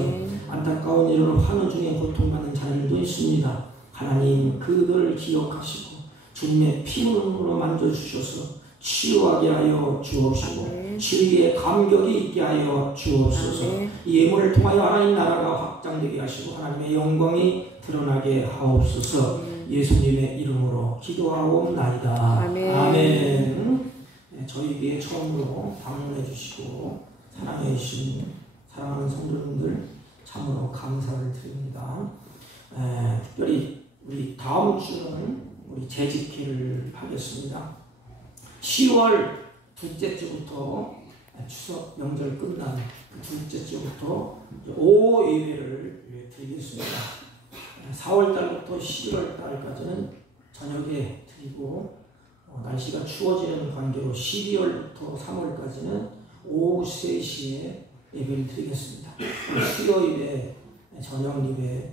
안타까운 일로 환우 중에 고통받는 자들도 있습니다. 하나님 그들을 기억하시고 주님의 피눈으로 만져주셔서 치유하게 하여 주옵시고 치유의 감격이 있게 하여 주옵소서. 이 예물을 통하여 하나님 나라가 확장되게 하시고 하나님의 영광이 드러나게 하옵소서. 예수님의 이름으로 기도하옵나이다. 아멘. 네, 저희에게 처음으로 방문해 주시고 사랑해 주신 사랑하는 성도님들 참으로 감사를 드립니다. 특별히 우리 다음 주는 우리 재직회를 하겠습니다. 10월 둘째 주부터 추석 명절 끝난 그 둘째 주부터 5 예배를 드리겠습니다. 4월 달부터 11월 달까지는 저녁에 드리고 날씨가 추워지는 관계로 12월부터 3월까지는 오후 3시에 예배를 드리겠습니다. 수요일에 저녁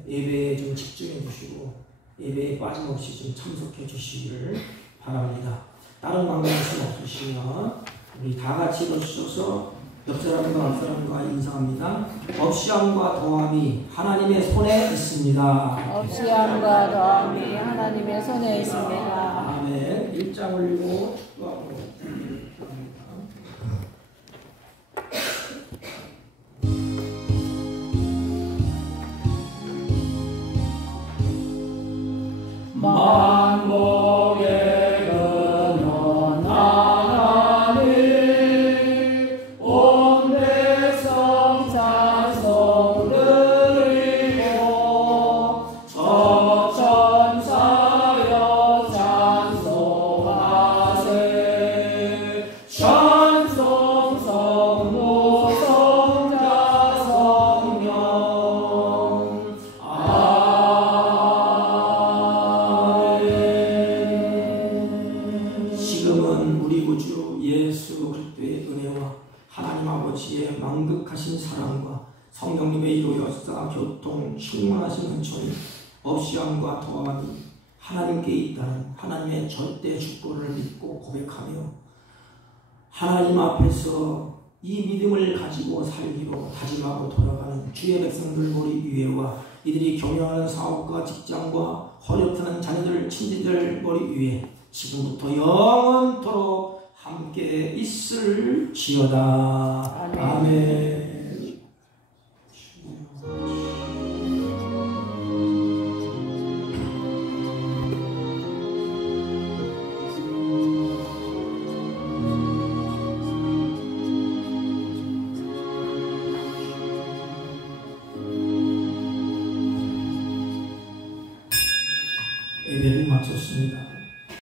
예배에 좀 집중해 주시고 예배에 빠짐없이 좀 참석해 주시기를 바랍니다. 다른 관계하신 없으시면 우리 다 같이 일어서서 옆 사람과 앞 사람과 인사합니다. 없이함과 더함이 하나님의 손에 있습니다. 없이함과 더함이 하나님의 손에 있습니다. 아멘. 1장 올리고 축구하고 만복의 근원 하나님 온 백성 찬송 드리고 저 천사여 찬송하세 찬송 성부 성자 성령 지금은 우리 구주 예수 그리스도의 은혜와 하나님 아버지의 만극하신 사랑과 성령님의 이로 역사 교통 충만하신 은총이 없이함과 더함이 하나님께 있다는 하나님의 절대 주권을 믿고 고백하며 하나님 앞에서 이 믿음을 가지고 살기로 다짐하고 돌아가는 주의 백성들 머리 위에와 이들이 경영하는 사업과 직장과 허력하는 자녀들 친지들 머리 위에 지금부터 영원토록 함께 있을지어다. 아멘. 예배를 마쳤습니다.